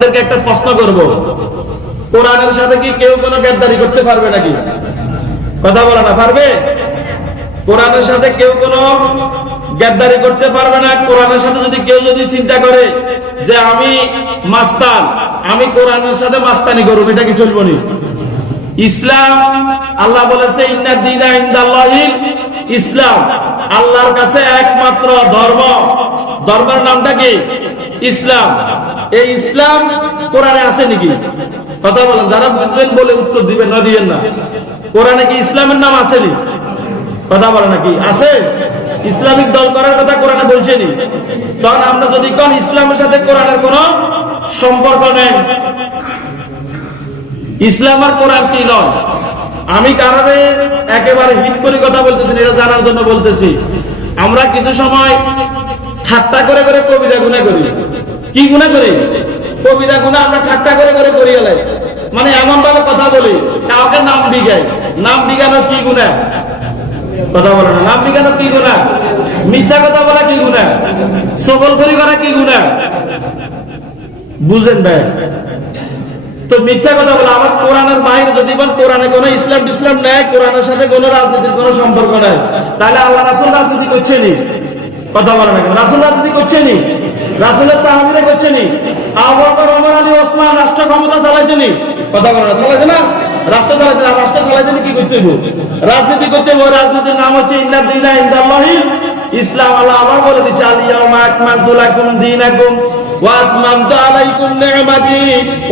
একটা প্রশ্ন করব, কোরআনের সাথে কি কেউ কোনো গ্যাদ্দারি করতে পারবে নাকি? কথা বলে না, পারবে? কোরআনের সাথে কেউ কোনো গ্যাদ্দারি করতে পারবে না। কোরআনের সাথে কেউ যদি চিন্তা করে যে আমি মাস্তান, আমি কোরআনের সাথে মাস্তানি করব, এটা কি চলবে না? ইসলাম, আল্লাহ বলেছে ইন্না দীনা ইনদাল্লাহিল ইসলাম, আল্লাহর কাছে একমাত্র ধর্ম, ধর্মের নামটা কি? ইসলাম। এই ইসলাম কোরআনে আছে নাকি? কথা বলেন, যারা বুঝবেন বলে উত্তর দিবেন, না দিবেন না। কোরআনে কি ইসলামের নাম আসেনি? কথা বলে নাকি আছে? ইসলামিক দল করার কথা কোরআনে বলছেনি। তখন আমরা যদি কোন ইসলামের সাথে কোরআনের কোন সম্পর্ক নেই, ইসলাম আর কোরআন কি নয়। আমি কারণে একেবারে হিট করে কথা বলতেছি, এটা জানার জন্য বলতেছি। আমরা কিছু সময় ঠাট্টা করে করে কবিতা গুনাহ করি। কি গুনাহ করি? কবিতা গুনাহ আমরা ঠাট্টা করে করে করি এলাই, মানে এমন ভাবে কথা বলি, কাউকে নাম বিগাই। নাম বিগানো কি গুনাহ? কথা বলে না। নাম বিগানো কি গুনাহ? মিথ্যা কথা বলা কি গুনাহ? সবলখড়ি করা কি গুনাহ? বুঝেন ভাই? তো মিথ্যা কথা বলা আবার কোরআনের বাইরে যদি বল, কোরআনে কোনো ইসলাম নেই, কোরআনের সাথে কোনো রাজনীতির কোনো সম্পর্ক নাই, তাহলে আল্লাহ রাসূল রাজনীতি করছেনি? কথা বলে না, রাসূল রাজনীতি করছেনি? রাসূলের সাহাবীরা করছেনি? আবু বকর, ওমর, আলী, ওসমান রাষ্ট্র ক্ষমতা চালাইছেনি? কথা বলে না, চালাইছে না? রাষ্ট্র চালাইছে না। রাষ্ট্র চালাইতে কি করতে হবে? রাজনীতি করতে হবে। রাজনীতির নাম হচ্ছে ইন্না দীনা ইনদাল্লাহিল ইসলাম। আল্লাহ আবার বলে দিচ্ছে আল ইয়াউমা আকমালতু লাকুম দীনাকুম ওয়া আতমামতু আলাইকুম নি'মাতি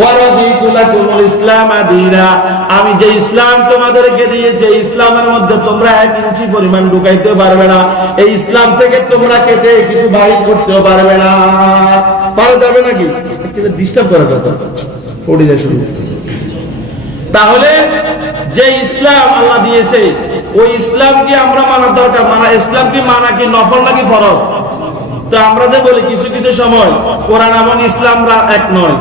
ওয়া রাদিতু লাকুমুল ইসলাম দীনা। আমি যে ইসলাম তোমাদেরকে দিয়েছি, যে ইসলামের মধ্যে তোমরা 1 ইঞ্চি পরিমাণ ঢুকাইতে পারবে না, এই ইসলাম থেকে তোমরা কেটে কিছু বাহির করতেও পারবে না। পারা যাবে নাকি? একটু ডিস্টার্ব করার কথা পড়ে যায় শুরু। তাহলে যে ইসলাম আল্লাহ দিয়েছে, ওই ইসলাম কি আমরা মানার দরকার? ইসলাম কি মানা কি নফল নাকি ফরজ? তো আমরা যে বলি কিছু কিছু সময় কোরআন এবং ইসলাম এক নয়,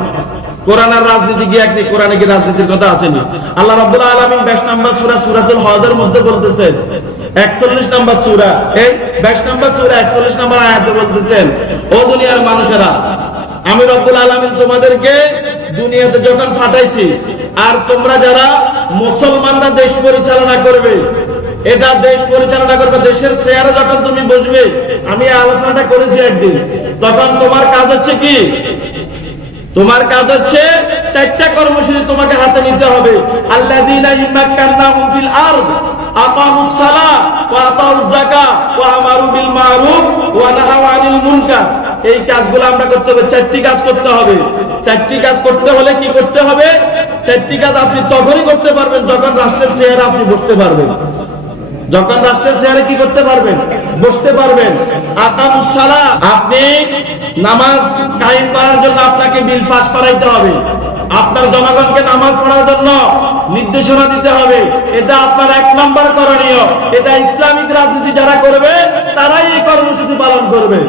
কোরআন আর রাজনীতি কি এক নেই? কোরআনে কি রাজনীতির কথা আসেনি? আল্লাহ রাব্বুল আলামিন 22 নম্বর সূরা সূরাতুল হজের মধ্যে বলতেছেন, 41 নম্বর সূরা, এই 22 নম্বর সূরা 41 নম্বর আয়াতে বলতেছেন, ও দুনিয়ার মানুষেরা, আমি রব্বুল আলামিন তোমাদেরকে দুনিয়াতে যখন পাঠাইছি, আর তোমরা যারা মুসলমানরা দেশ পরিচালনা করবে, এটা দেশ পরিচালনা করবে, দেশের চেয়ারে যখন তুমি বসবে, আমি আলোচনাটা করেছি একদিন, তখন তোমার কাজ হচ্ছে কি? তোমার কাজ হচ্ছে 4টা কর্মসূচি তোমাকে হাতে নিতে হবে। আল্লাযীনা ইমাক্কানাহুম ফিল আরদ আকামুস সালাহ ওয়া আতাউয যাকাহ ওয়া আমারু বিল মারুফ ওয়া নাহাউ আনিল মুনকার। এই কাজগুলো আমরা করতে হবে। 4টি কাজ করতে হবে। 4টি কাজ করতে হলে কি করতে হবে? 4টি কাজ আপনি তখনই করতে পারবেন যখন রাষ্ট্রের চেয়ারে আপনি বসতে পারবেন। যখন রাষ্ট্রের চেয়ারে কি করতে পারবেন? বসতে পারবেন। আকামুস সালাহ, আপনি নামাজ কায়েম করার জন্য আপনাকে বিল পাস করাইতে হবে। আপনার জনগণকে নামাজ পড়ার জন্য নির্দেশনা দিতে হবে। এটা আপনার 1 নম্বর করণীয়। এটা ইসলামিক রাজনীতি যারা করবে তারাই এই কর্মসূচি পালন করবে।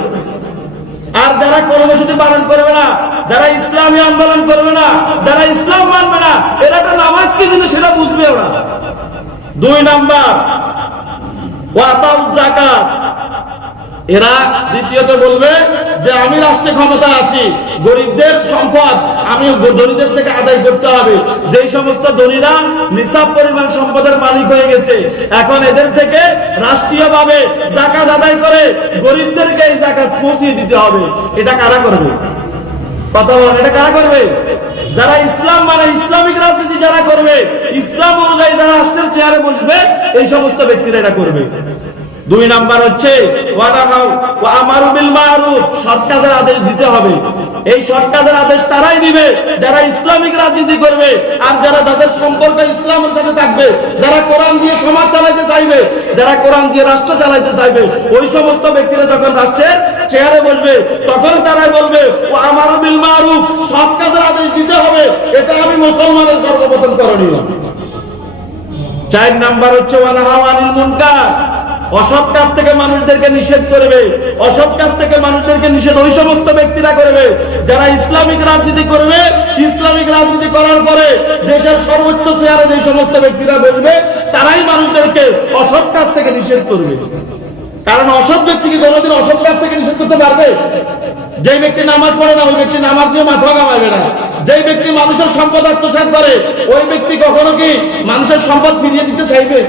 আর যারা কর্মসূচি পালন করবে না, যারা ইসলামী আন্দোলন করবে না, যারা ইসলাম মানবে না, এরা তো নামাজ কি জিনিস সেটা বুঝবে ওরা। 2 নম্বর ওয়া আতাউয যাকাত, এরা দ্বিতীয়ত বলবে যে আমি রাষ্ট্রে ক্ষমতা আছি, গরিবদের সম্পদ আমি ধনীদের থেকে আদায় করতে হবে। যেই সমস্ত ধনীরা নিসাব পরিমাণ সম্পদের মালিক হয়ে গেছে, এখন এদের থেকে রাষ্ট্রীয়ভাবে যাকাত আদায় করে গরিবদেরকে এই যাকাত পৌঁছিয়ে দিতে হবে। এটা কারা করবে? কথা বলেন, এটা কারা করবে? যারা ইসলাম মানে ইসলামিক রাজনীতি যারা করবে, ইসলাম অনুযায়ী যারা রাষ্ট্রের চেয়ারে বসবে, এই সমস্ত ব্যক্তিরা এটা করবে। 2 নাম্বার হচ্ছে ওয়া নাহাউ ওয়া আমারু বিল মারুফ, সৎ কাজের আদেশ দিতে হবে। এই সৎ কাজের আদেশ তারাই দিবে যারা ইসলামিক রাজনীতি করবে, আর যারা তাদের সম্পর্ক ইসলামের সাথে থাকবে, যারা কোরআন দিয়ে সমাজ চালাতে চাইবে, যারা কোরআন দিয়ে রাষ্ট্র চালাতে চাইবে, ওই সমস্ত ব্যক্তিরা যখন রাষ্ট্রের চেয়ারে বসবে, তখন তারাই বলবে ওয়া আমারু বিল মারুফ, সৎ কাজের আদেশ দিতে হবে। এটা আমি মুসলমানের সর্বপ্রথম করণীয়। 4 নাম্বার হচ্ছে ওয়া নাহাউ আনিল মুনকার, অসৎ কাজ থেকে মানুষদেরকে নিষেধ করবে। অসৎ কাজ থেকে মানুষদেরকে নিষেধ ওই সমস্ত ব্যক্তিরা করবে যারা ইসলামিক রাজনীতি করবে। ইসলামিক রাজনীতি করার পরে দেশের সর্বোচ্চ চেয়ারে যে সমস্ত ব্যক্তিরা বসবে, তারাই মানুষদেরকে অসৎ কাজ থেকে নিষেধ করবে। কারণ অসৎ ব্যক্তিকে কোনোদিন অসৎ কাজ থেকে নিষেধ করতে পারবে? যে ব্যক্তি নামাজ পড়ে না ওই ব্যক্তি নামাজ দিয়ে মাথা কামাবে না। যে ব্যক্তি মানুষের সম্পদ আত্মসাৎ করে ওই ব্যক্তি কখনো কি মানুষের সম্পদ ফিরিয়ে দিতে চাইবে?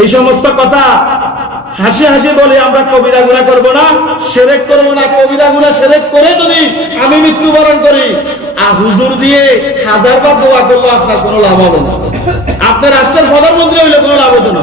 এই সমস্ত কথা হাসি হাসি বলে আমরা কবিরা গুনাহ করব না, শিরক করব না। কবিরা গুনাহ শিরক করে যদি আমি মৃত্যুবরণ করি, হুজুর দিয়ে হাজারবার দোয়া করলেও আপনার কোনো লাভ হবে না। আপনার রাষ্ট্রের প্রধানমন্ত্রী হইলে কোনো লাভ হতো না।